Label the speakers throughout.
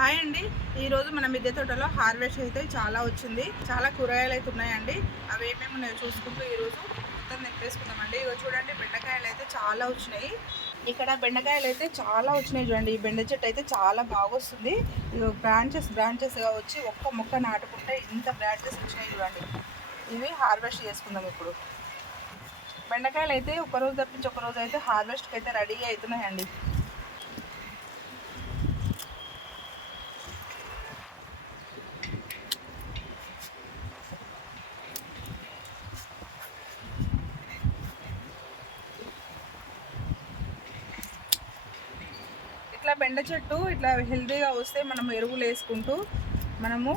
Speaker 1: Hi అండి. ఈరోజు మన మిద్దె తోటలో హార్వెస్ట్ అయితే చాలా వచ్చింది. చాలా కూరగాయలు అయితే ఉన్నాయండి. అవి ఏమేమి ఉన్నాయో చూసుకుంటూ ఈరోజు మొత్తం నింపేసుకుందామండి ఇగో చూడండి బెండకాయలు అయితే చాలా వచ్చినాయి. ఇక్కడ బెండకాయలు అయితే చాలా వచ్చినాయి చూడండి. ఈ బెండ చెట్టు అయితే చాలా బాగా వస్తుంది. ఇగో బ్రాంచెస్ బ్రాంచెస్గా వచ్చి ఒక్క మొక్క నాటుకుంటే ఇంత బ్రాంచెస్ వచ్చినాయి చూడండి. ఇవి హార్వెస్ట్ చేసుకుందాం ఇప్పుడు. బెండకాయలు అయితే ఒక రోజు తప్పించి ఒక రోజు అయితే హార్వెస్ట్కి అయితే రెడీ అవుతున్నాయండి. బెండ చెట్టు ఇట్లా హెల్తీగా వస్తే మనం ఎరువులు వేసుకుంటూ మనము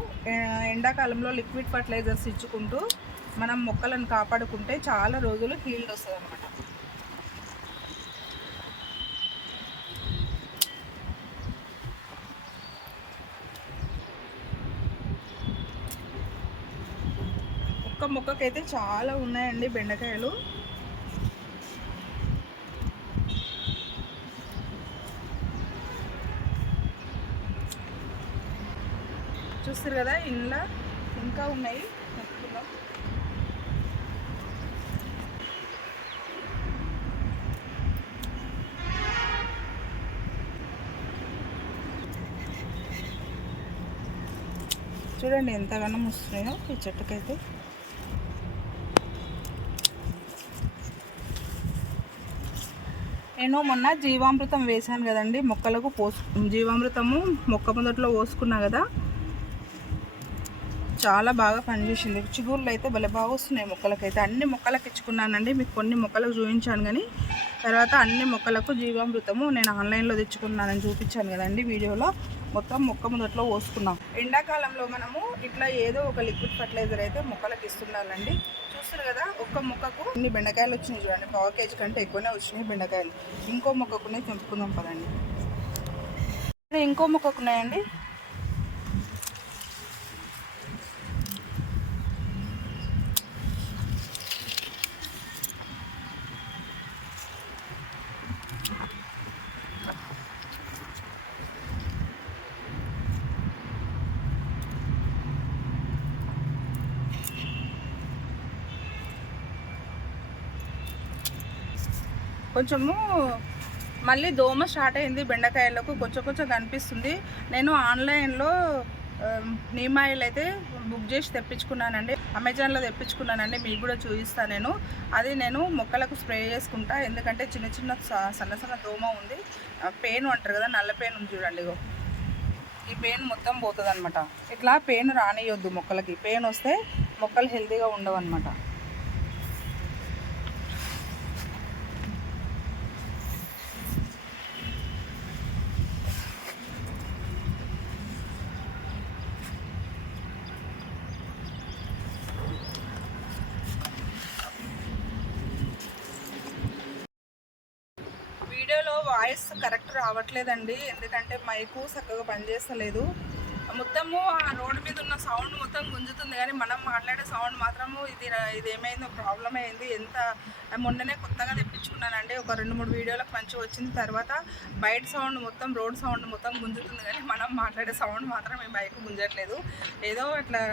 Speaker 1: ఎండాకాలంలో లిక్విడ్ ఫర్టిలైజర్స్ ఇచ్చుకుంటూ మనం మొక్కలను కాపాడుకుంటే చాలా రోజులు హీల్డ్ వస్తుంది అనమాట ఒక్క మొక్కకైతే చాలా ఉన్నాయండి బెండకాయలు. చూస్తారు కదా ఇంట్లో ఇంకా ఉన్నాయి. చెప్పుకుందాం చూడండి ఎంతగానో వస్తున్నాయో ఈ చెట్టుకైతే. నేను మొన్న జీవామృతం వేశాను కదండి మొక్కలకు పోసు జీవామృతము మొక్క మొదట్లో పోసుకున్నా కదా. చాలా బాగా పనిచేసింది. చిగుర్లు అయితే భలే బాగా వస్తున్నాయి మొక్కలకైతే. అన్ని మొక్కలకు ఇచ్చుకున్నానండి. మీకు కొన్ని మొక్కలకు చూపించాను కానీ తర్వాత అన్ని మొక్కలకు జీవామృతము నేను ఆన్లైన్లో తెచ్చుకున్నానని చూపించాను కదండి వీడియోలో. మొత్తం మొక్క మొదట్లో పోసుకున్నాం ఎండాకాలంలో మనము ఇట్లా ఏదో ఒక లిక్విడ్ ఫర్టిలైజర్ అయితే మొక్కలకు ఇస్తుండాలండి చూస్తారు కదా ఒక్క మొక్కకు ఇన్ని బెండకాయలు వచ్చినాయి చూడండి. పావు కేజీ కంటే ఎక్కువనే వచ్చినాయి బెండకాయలు. ఇంకో మొక్కకునే తెంపుకుందాం పదండి. ఇంకో ఇంకో మొక్కకున్నాయండి? కొంచెము మళ్ళీ దోమ స్టార్ట్ అయింది బెండకాయలకు కొంచెం కొంచెం కనిపిస్తుంది. నేను ఆన్లైన్లో నీమ్ ఆయిల్ అయితే బుక్ చేసి తెప్పించుకున్నానండి. అమెజాన్లో తెప్పించుకున్నానండి మీకు కూడా చూపిస్తాను నేను. అది నేను మొక్కలకు స్ప్రే చేసుకుంటా ఎందుకంటే చిన్న చిన్న స- సన్న సన్న దోమ ఉంది. పెయిన్ అంటారు కదా నల్ల పెయిన్ ఉంది చూడండి ఈ పెయిన్ మొత్తం పోతుంది అనమాట ఇట్లా పెయిన్ రానియొద్దు మొక్కలకి. పెయిన్ వస్తే మొక్కలు హెల్తీగా ఉండవు అనమాట వీడియోలో వాయిస్ కరెక్ట్ రావట్లేదండి. ఎందుకంటే మైకు చక్కగా పనిచేస్తలేదు. మొత్తము ఆ రోడ్డు మీద ఉన్న సౌండ్ మొత్తం గుంజుతుంది. కానీ మనం మాట్లాడే సౌండ్ మాత్రము ఇది ఇది ఏమైందో ప్రాబ్లం అయింది. ఎంత మొన్ననే కొత్తగా తెప్పించుకున్నానండి. ఒక రెండు మూడు వీడియోలకు మంచిగా వచ్చింది తర్వాత బయట సౌండ్ మొత్తం రోడ్ సౌండ్ మొత్తం గుంజుతుంది. కానీ మనం మాట్లాడే సౌండ్ మాత్రం ఈ బైక్ గుంజట్లేదు. ఏదో అట్లా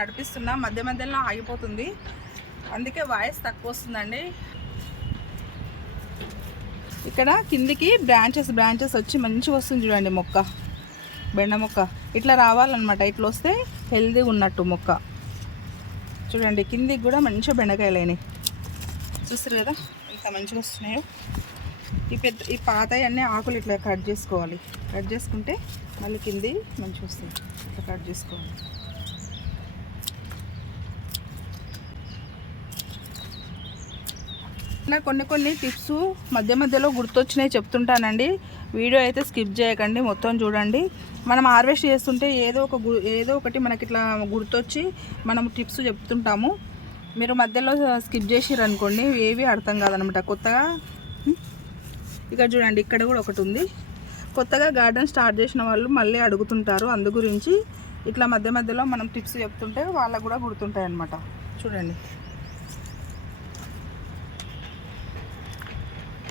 Speaker 1: నడిపిస్తున్నా మధ్య మధ్యలో ఆగిపోతుంది. అందుకే వాయిస్ తక్కువ వస్తుందండి. ఇక్కడ కిందికి బ్రాంచెస్ బ్రాంచెస్ వచ్చి మంచిగా వస్తుంది చూడండి మొక్క. బెండ మొక్క. ఇట్లా రావాలన్నమాట. ఇట్లా వస్తే హెల్దీగా ఉన్నట్టు మొక్క. చూడండి కిందికి కూడా మంచిగా బెండకాయలు అయినాయి. చూస్తారు కదా ఇంత మంచిగా వస్తున్నాయో. ఈ పెద్ద ఈ పాత అన్నీ ఆకులు ఇట్లా కట్ చేసుకోవాలి. కట్ చేసుకుంటే మళ్ళీ కింది మంచిగా వస్తుంది. ఇట్లా కట్ చేసుకోవాలి. ఇట్లా కొన్ని కొన్ని టిప్స్ మధ్య మధ్యలో గుర్తొచ్చినాయి చెప్తుంటానండి. వీడియో అయితే స్కిప్ చేయకండి మొత్తం చూడండి. మనం హార్వెస్ట్ చేస్తుంటే ఏదో ఒక గు- ఏదో ఒకటి మనకి ఇట్లా గుర్తొచ్చి మనం టిప్స్ చెప్తుంటాము. మీరు మధ్యలో స్కిప్ చేసిర్రు అనుకోండి ఏవి అర్థం కాదనమాట. కొత్తగా ఇక్కడ చూడండి ఇక్కడ కూడా ఒకటి ఉంది. కొత్తగా గార్డెన్ స్టార్ట్ చేసిన వాళ్ళు మళ్ళీ అడుగుతుంటారు అందు గురించి. ఇట్లా మధ్య మధ్యలో మనం టిప్స్ చెప్తుంటే వాళ్ళకు కూడా గుర్తుంటాయి అన్నమాట చూడండి.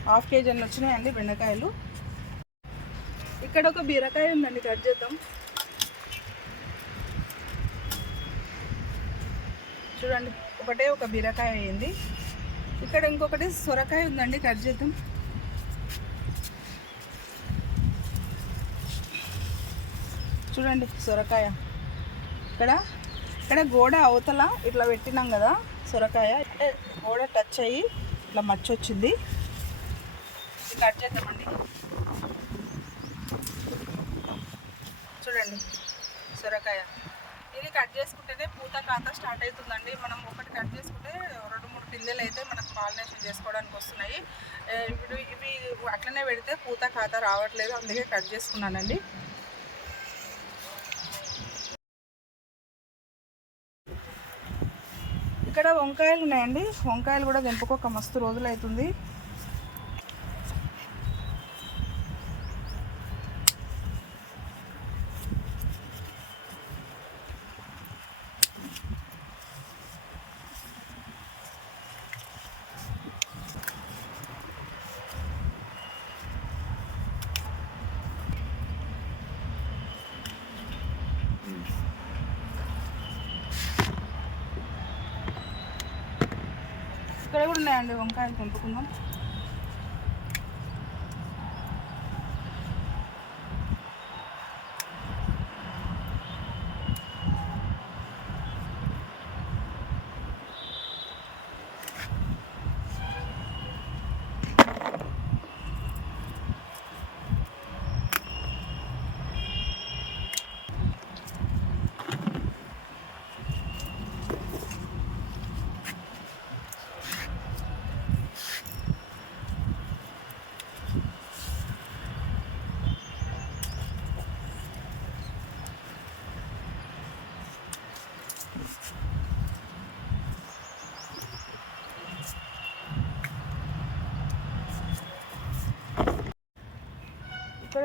Speaker 1: హాఫ్ కేజీ అన్ని వచ్చినాయండి బెండకాయలు. ఇక్కడ ఒక బీరకాయ ఉందండి కట్ చేద్దాం. చూడండి ఒకటే ఒక బీరకాయ అయింది. ఇక్కడ ఇంకొకటి సొరకాయ ఉందండి కట్ చేద్దాం. చూడండి సొరకాయ. ఇక్కడ ఇక్కడ గోడ అవతల ఇట్లా పెట్టినాం కదా సొరకాయ. గోడ టచ్ అయ్యి ఇట్లా మచ్చొచ్చింది. కట్ చేద్దామండి. చూడండి సొరకాయ. ఇది కట్ చేసుకుంటేనే పూత కాత స్టార్ట్ అవుతుందండి. మనం ఒకటి కట్ చేసుకుంటే రెండు మూడు పిందెలు అయితే మనకు పాలినేషన్ చేసుకోవడానికి వస్తున్నాయి. ఇప్పుడు ఇవి అట్లనే పెడితే పూత కాత రావట్లేదు. అందుకే కట్ చేసుకున్నానండి. ఇక్కడ వంకాయలు ఉన్నాయండి. వంకాయలు కూడా తెంపుకోక మస్తు రోజులు అవుతుంది ఇక్కడ కూడా ఉన్నాయండి వంకాయలు తెంపుకుందాం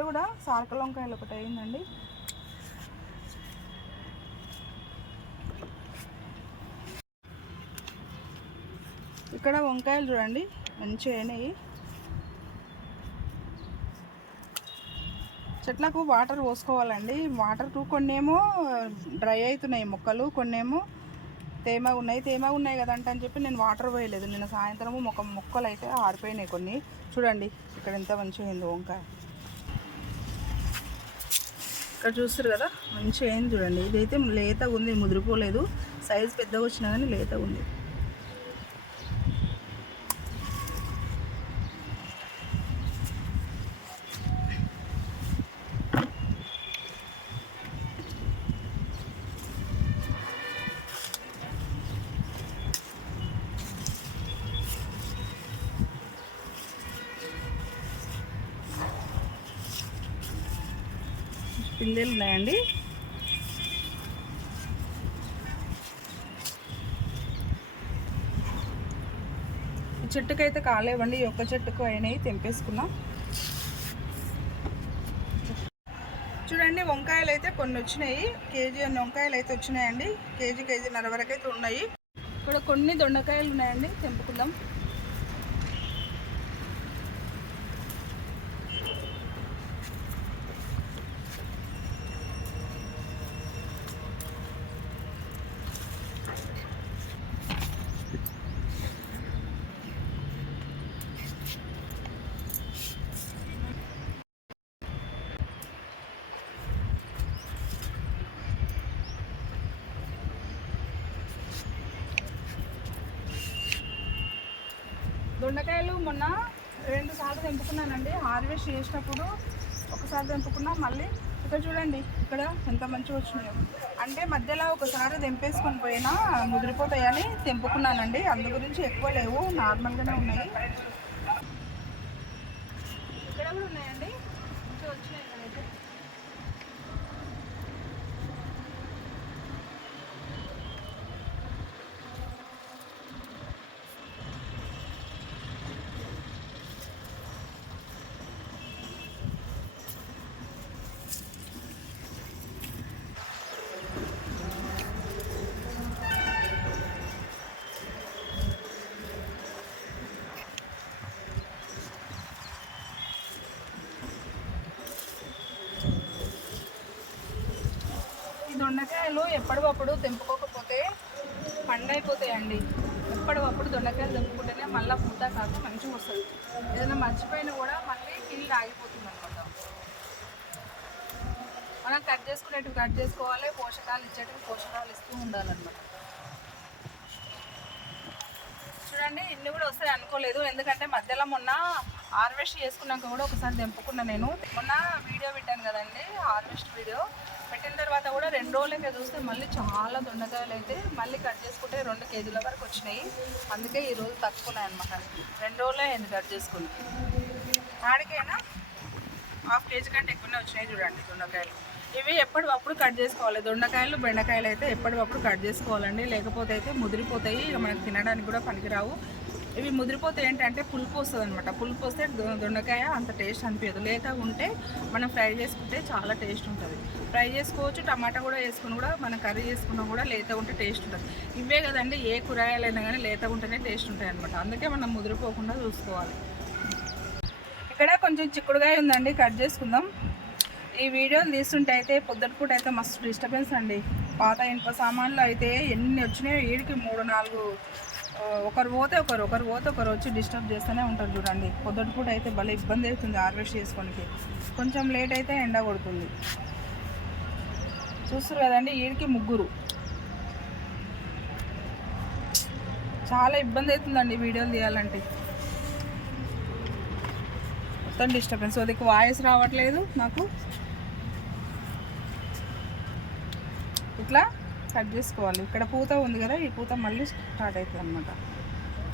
Speaker 1: కూడా సారకల వంకాయలు ఒకటి అయిందండి. ఇక్కడ వంకాయలు చూడండి మంచిగా అయినాయి. చెట్లకు వాటర్ పోసుకోవాలండి. వాటర్ కొన్నేమో డ్రై అవుతున్నాయి మొక్కలు కొన్నేమో తేమగా ఉన్నాయి. తేమ ఉన్నాయి కదంట అని చెప్పి నేను వాటర్ పోయలేదు. నిన్న సాయంత్రము మొక్క మొక్కలు అయితే ఆరిపోయినాయి కొన్ని. చూడండి ఇక్కడ ఎంత మంచిగా అయింది వంకాయ. ఇక్కడ చూస్తారు కదా మంచిగా అయింది చూడండి. ఇదైతే లేతగా ఉంది ముదిరిపోలేదు. సైజ్ పెద్దగా వచ్చినా కానీ లేతగా ఉంది. లిల్లీలు ఉన్నాయండి. ఈ చెట్టుకైతే కాలేవండి ఈ ఒక్క చెట్టుకు అయినాయి తెంపేసుకున్నాం. చూడండి వంకాయలు అయితే కొన్ని వచ్చినాయి. కేజీ అన్ని వంకాయలు అయితే వచ్చినాయండి. కేజీ కేజీన్నర వరకు అయితే ఉన్నాయి. ఇక్కడ కొన్ని దొండకాయలు ఉన్నాయండి తెంపుకుందాం. దొండకాయలు మొన్న రెండు సార్లు తెంపుకున్నానండి. హార్వెస్ట్ చేసినప్పుడు ఒకసారి తెంపుకున్నా మళ్ళీ ఇక్కడ చూడండి ఇక్కడ ఎంత మంచిగా వచ్చినాయో. అంటే మధ్యలో ఒకసారి తెంపేసుకొని పోయినా ముదిరిపోతాయని తెంపుకున్నానండి. అందు గురించి ఎక్కువ లేవు నార్మల్గానే ఉన్నాయి. దొండకాయలు ఎప్పటికప్పుడు తెంపుకోకపోతే పండైపోతాయండి. ఎప్పటికప్పుడు దొండకాయలు తెంపుకుంటేనే మళ్ళీ పూత కాదు మంచిగా వస్తుంది. ఏదైనా మర్చిపోయినా కూడా మళ్ళీ కిల్లు ఆగిపోతుంది అనమాట మనం కట్ చేసుకునేటివి కట్ చేసుకోవాలి పోషకాలు ఇచ్చేటివి పోషకాలు ఇస్తూ ఉండాలన్నమాట. చూడండి ఇన్ని కూడా వస్తాయి అనుకోలేదు. ఎందుకంటే మధ్యలో మొన్న హార్వెస్ట్ చేసుకున్నాక కూడా ఒకసారి తెంపుకున్నా నేను. మొన్న వీడియో పెట్టాను కదండి హార్వెస్ట్ వీడియో. పెట్టిన తర్వాత కూడా రెండు రోజులకే చూస్తే మళ్ళీ చాలా దొండకాయలు అయితే మళ్ళీ కట్ చేసుకుంటే రెండు కేజీల వరకు వచ్చినాయి. అందుకే ఈరోజు రోజు తక్కువన్నాయి అనమాట రెండు రోజులే అయింది కట్ చేసుకుని ఆడికైనా హాఫ్ కేజీ కంటే ఎక్కువనే వచ్చినాయి చూడండి దొండకాయలు. ఇవి ఎప్పటికప్పుడు కట్ చేసుకోవాలి? దొండకాయలు బెండకాయలు అయితే ఎప్పటికప్పుడు కట్ చేసుకోవాలండి. లేకపోతే అయితే ముదిరిపోతాయి. ఇక మనకు తినడానికి కూడా పనికిరావు. ఇవి ముదిరిపోతే ఏంటంటే పులుపు వస్తుంది అనమాట పులుపు వస్తే దొండకాయ అంత టేస్ట్ అనిపించదు. లేత ఉంటే మనం ఫ్రై చేసుకుంటే చాలా టేస్ట్ ఉంటుంది. ఫ్రై చేసుకోవచ్చు టమాటా కూడా వేసుకుని కూడా మనం కర్రీ చేసుకున్నా కూడా లేత ఉంటే టేస్ట్ ఉంటుంది. ఇవే కదండి ఏ కూరగాయలైనా కానీ లేత ఉంటేనే టేస్ట్ ఉంటాయి అనమాట అందుకే మనం ముదిరిపోకుండా చూసుకోవాలి. ఇక్కడ కొంచెం చిక్కుడుగాయ ఉందండి కట్ చేసుకుందాం. ఈ వీడియోలు తీస్తుంటే అయితే పొద్దుటిపూట అయితే మస్తు డిస్టర్బెన్స్ అండి. పాత ఇనుప సామాన్లు అయితే ఎన్ని వచ్చినాయో వీడికి మూడు నాలుగు ఒకరు పోతే ఒకరు ఒకరు పోతే ఒకరు వచ్చి డిస్టర్బ్ చేస్తూనే ఉంటారు చూడండి. పొద్దుటిపూట అయితే భలే ఇబ్బంది అవుతుంది హార్వెస్ట్ చేసుకోనికి. కొంచెం లేట్ అయితే ఎండ కొడుతుంది. చూస్తారు కదండి వీడికి ముగ్గురు. చాలా ఇబ్బంది అవుతుందండి వీడియోలు తీయాలంటే. మొత్తం డిస్టర్బెన్స్ అదికి వాయిస్ రావట్లేదు నాకు. ఇట్లా? కట్ చేసుకోవాలి. ఇక్కడ పూత ఉంది కదా ఈ పూత మళ్ళీ స్టార్ట్ అవుతుంది అనమాట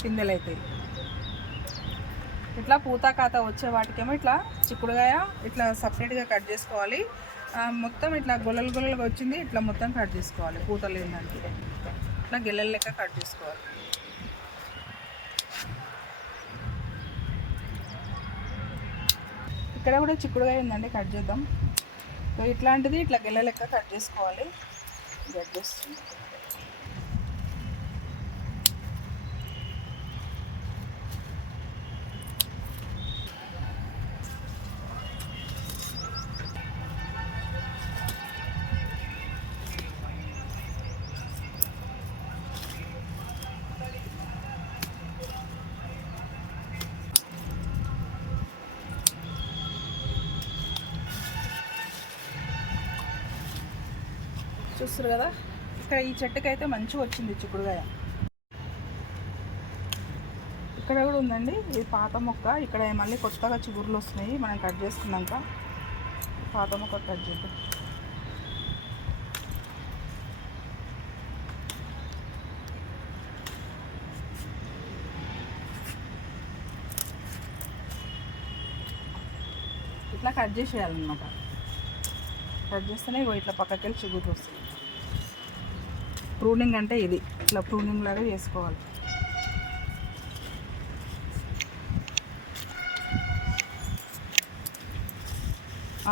Speaker 1: పిందెలు అవుతాయి ఇట్లా పూత కాత వచ్చే వాటికేమో ఇట్లా చిక్కుడుగాయ ఇట్లా సపరేట్గా కట్ చేసుకోవాలి. మొత్తం ఇట్లా గొల్లలు గొల్లలుగా వచ్చింది ఇట్లా మొత్తం కట్ చేసుకోవాలి పూత ఏంటంటే ఇట్లా గెల్లెల లెక్క కట్ చేసుకోవాలి. ఇక్కడ కూడా చిక్కుడుగాయ ఉందండి కట్ చేద్దాం. ఇట్లాంటిది ఇట్లా గెల్ల లెక్క కట్ చేసుకోవాలి. కట్ చూస్తారు కదా? ఇక్కడ ఈ చెట్టుకి అయితే మంచిగా వచ్చింది చిక్కుడుగాయ ఇక్కడ కూడా ఉందండి ఇది పాత మొక్క. ఇక్కడ మళ్ళీ కొత్తగా చిగురులు వస్తున్నాయి మనం కట్ చేసుకున్నాక. పాత మొక్క కట్ చేద్దాం. ఇట్లా కట్ చేసేయాలన్నమాట. కట్ చేస్తేనే ఇట్లా పక్కకి వెళ్ళి చిగురు వస్తుంది ప్రూనింగ్ అంటే ఇది. ఇట్లా ప్రూనింగ్ లాగా చేసుకోవాలి.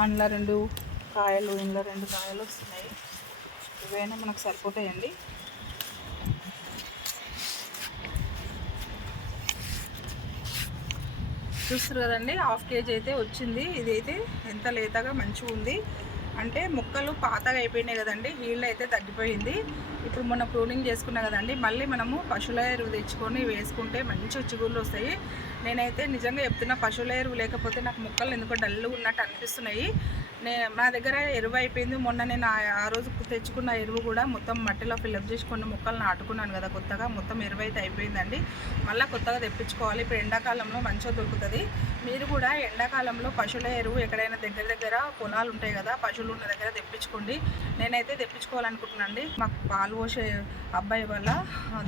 Speaker 1: అందులో రెండు కాయలు ఇందులో రెండు కాయలు వస్తున్నాయి. ఇవైనా మనకు సరిపోతాయండి. చూస్తారు కదండి హాఫ్ కేజీ అయితే వచ్చింది. ఇదైతే ఎంత లేతగా మంచిగా ఉంది అంటే ముక్కలు పాతగా అయిపోయినాయి కదండి హీల్డ్ అయితే తగ్గిపోయింది. ఇప్పుడు మొన్న ప్రూనింగ్ చేసుకున్నా కదండి మళ్ళీ మనము పశువుల ఎరువు తెచ్చుకొని వేసుకుంటే మంచి చిగుళ్ళు వస్తాయి. నేనైతే నిజంగా చెప్తున్నా పశువుల ఎరువు లేకపోతే నాకు ముక్కలు ఎందుకో డల్లు ఉన్నట్టు అనిపిస్తున్నాయి. నే నా దగ్గర ఎరువు అయిపోయింది. మొన్న నేను ఆ- ఆ రోజు తెచ్చుకున్న ఎరువు కూడా మొత్తం మట్టిలో ఫిల్అప్ చేసి కొన్ని మొక్కలు నాటుకున్నాను కదా కొత్తగా. మొత్తం ఎరువు అయితే అయిపోయిందండి. మళ్ళీ కొత్తగా తెప్పించుకోవాలి. ఇప్పుడు ఎండాకాలంలో మంచిగా దొరుకుతుంది. మీరు కూడా ఎండాకాలంలో పశువుల ఎరువు ఎక్కడైనా దగ్గర దగ్గర పొలాలు ఉంటాయి కదా పశువులు ఉన్న దగ్గర తెప్పించుకోండి. నేనైతే తెప్పించుకోవాలనుకుంటున్నాను మాకు పాలు పోసే అబ్బాయి వల్ల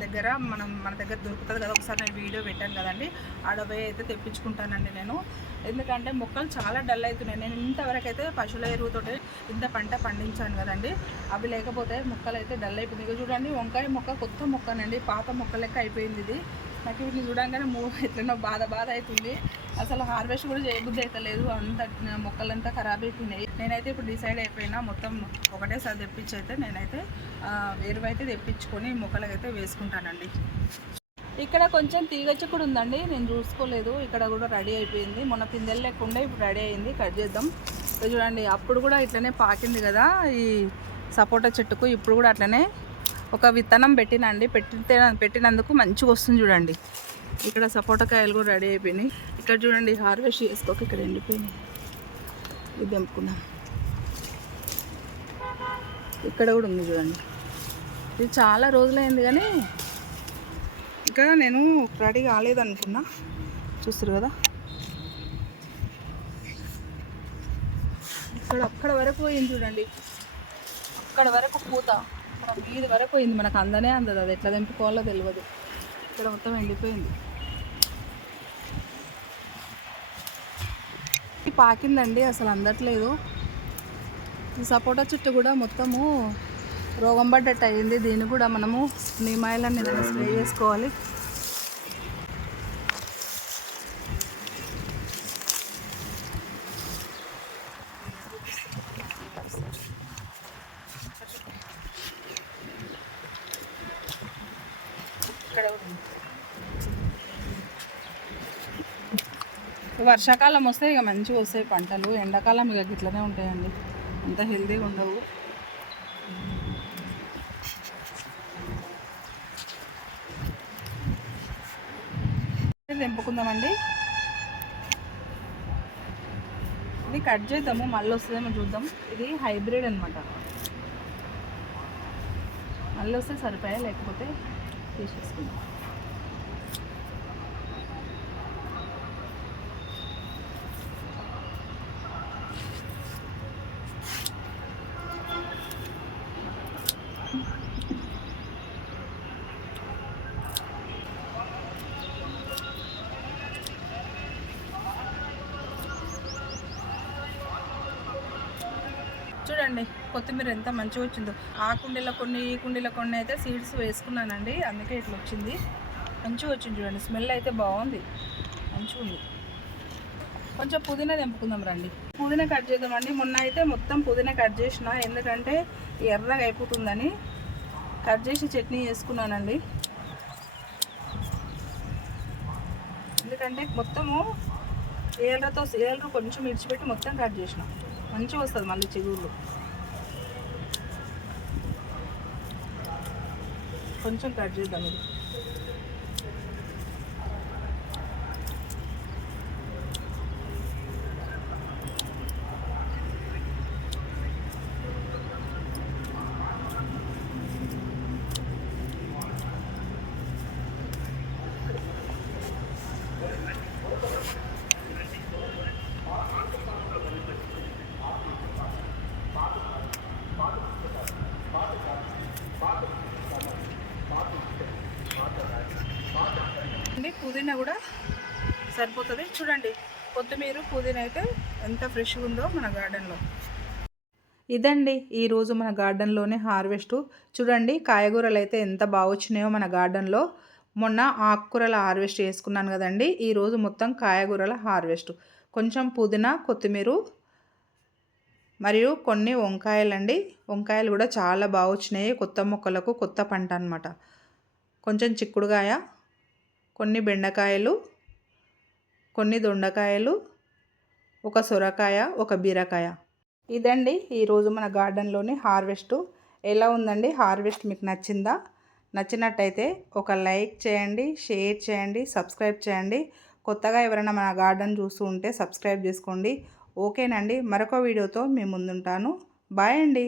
Speaker 1: దగ్గర మనం మన దగ్గర దొరుకుతుంది కదా ఒకసారి నేను వీడియో పెట్టాను కదండి. అడవి అయితే తెప్పించుకుంటానండి నేను. ఎందుకంటే మొక్కలు చాలా డల్ అవుతున్నాయి నేను ఇంతవరకు అయితే పశువుల ఎరువుతోటి ఇంత పంట పండించాను కదండి. అవి లేకపోతే మొక్కలు అయితే డల్ అయిపోయింది ఇక చూడండి వంకాయ మొక్క కొత్త మొక్కనండి. పాత మొక్క లెక్క అయిపోయింది ఇది. నాకు వీటిని చూడంగానే మూ ఎట్లనో బాధ బాధ అవుతుంది అసలు హార్వెస్ట్ కూడా చేయబుద్ధి అయితే లేదు. అంత మొక్కలంతా ఖరాబ్ అయిపోయినాయి. నేనైతే ఇప్పుడు డిసైడ్ అయిపోయినా మొత్తం ఒకటేసారి తెప్పించి అయితే నేనైతే వేరువైతే ఎరువైతే తెప్పించుకొని మొక్కలకైతే వేసుకుంటానండి. ఇక్కడ కొంచెం తీగ కూడా ఉందండి. నేను చూసుకోలేదు. ఇక్కడ కూడా రెడీ అయిపోయింది. మొన్న పిందెలు లేకుండా ఇప్పుడు రెడీ అయింది. కట్ చేద్దాం. చూడండి అప్పుడు కూడా ఇట్లనే పాకింది కదా ఈ సపోటా చెట్టుకు. ఇప్పుడు కూడా అట్లనే ఒక విత్తనం పెట్టినండి. పెట్టితే పెట్టినందుకు మంచిగా వస్తుంది చూడండి. ఇక్కడ సపోటా కాయలు కూడా రెడీ అయిపోయినాయి. ఇక్కడ చూడండి హార్వెస్ట్ చేసుకోక ఇక్కడ ఎండిపోయినాయి. ఇది తెంపుకున్నాం. ఇక్కడ కూడా ఉంది చూడండి. ఇది చాలా రోజులైంది కానీ ఇంకా నేను రెడీ కాలేదనుకున్నా. చూస్తారు కదా? ఇక్కడ అక్కడ వరకు పోయింది చూడండి. అక్కడ వరకు పూత. అక్కడ మీది వరకు పోయింది. మనకు అందనే అందదు. అది ఎట్లా తెంపుకోవాలో తెలియదు ఇక్కడ మొత్తం ఎండిపోయింది. ఇది పాకిందండి అసలు అందట్లేదు. ఈ సపోటా చెట్టు కూడా మొత్తము రోగం పడ్డట్టు అయింది. దీన్ని కూడా మనము నీమాయిలని ఏదైనా స్ప్రే చేసుకోవాలి. ఇక్కడ వర్షాకాలం వస్తే ఇక మంచిగా వస్తాయి పంటలు. ఎండాకాలం ఇక ఇట్లనే ఉంటాయండి. అంత హెల్తీగా ఉండవు. తెంపుకుందామండి. ఇది కట్ చేద్దాము. మళ్ళీ వస్తుందేమో చూద్దాం. ఇది హైబ్రిడ్ అనమాట మళ్ళీ వస్తే సరిపోయా లేకపోతే? తీసేసుకుందాం. చూడండి. కొత్తిమీర ఎంత మంచిగా వచ్చిందో. ఆ కుండీలో కొన్ని ఈ కుండీలో కొన్ని అయితే సీడ్స్ వేసుకున్నానండి. అందుకే ఇట్లా వచ్చింది. మంచిగా వచ్చింది చూడండి. స్మెల్ అయితే బాగుంది. మంచిగా ఉంది. కొంచెం పుదీనా తెంపుకుందాం రండి. పుదీనా కట్ చేద్దామండి. మొన్న అయితే మొత్తం పుదీనా కట్ చేసిన. ఎందుకంటే ఎర్రగా అయిపోతుందని కట్ చేసి చట్నీ చేసుకున్నానండి. ఎందుకంటే మొత్తము ఏళ్ళతో ఏళ్ళు కొంచెం ఇడిచిపెట్టి మొత్తం కట్ చేసిన. మంచిగా వస్తుంది మళ్ళీ చిగుళ్ళు కొంచెం కట్ చేద్దాం ఇది అండి పుదీనా కూడా సరిపోతుంది. చూడండి కొత్తిమీర పుదీనా అయితే ఎంత ఫ్రెష్గా ఉందో మన గార్డెన్లో. ఇదండి ఈరోజు మన గార్డెన్లోనే హార్వెస్ట్. చూడండి కాయగూరలు అయితే ఎంత బాగా వచ్చినాయో మన గార్డెన్లో. మొన్న ఆకుకూరల హార్వెస్ట్ చేసుకున్నాను కదండి ఈరోజు మొత్తం కాయగూరల హార్వెస్ట్. కొంచెం పుదీనా కొత్తిమీర మరియు కొన్ని వంకాయలండి. వంకాయలు కూడా చాలా బాగా వచ్చినాయి కొత్త మొక్కలకు కొత్త పంట అనమాట కొంచెం చిక్కుడుగాయ కొన్ని బెండకాయలు కొన్ని దొండకాయలు ఒక సొరకాయ ఒక బీరకాయ. ఇదండి ఈరోజు మన గార్డెన్లోని హార్వెస్ట్. ఎలా ఉందండి హార్వెస్ట్ మీకు నచ్చిందా? నచ్చినట్టయితే ఒక లైక్ చేయండి షేర్ చేయండి సబ్స్క్రైబ్ చేయండి. కొత్తగా ఎవరైనా మన గార్డెన్ చూస్తూ ఉంటే సబ్స్క్రైబ్ చేసుకోండి. ఓకేనండి మరొక వీడియోతో మీ ముందుంటాను. బాయ్ అండి.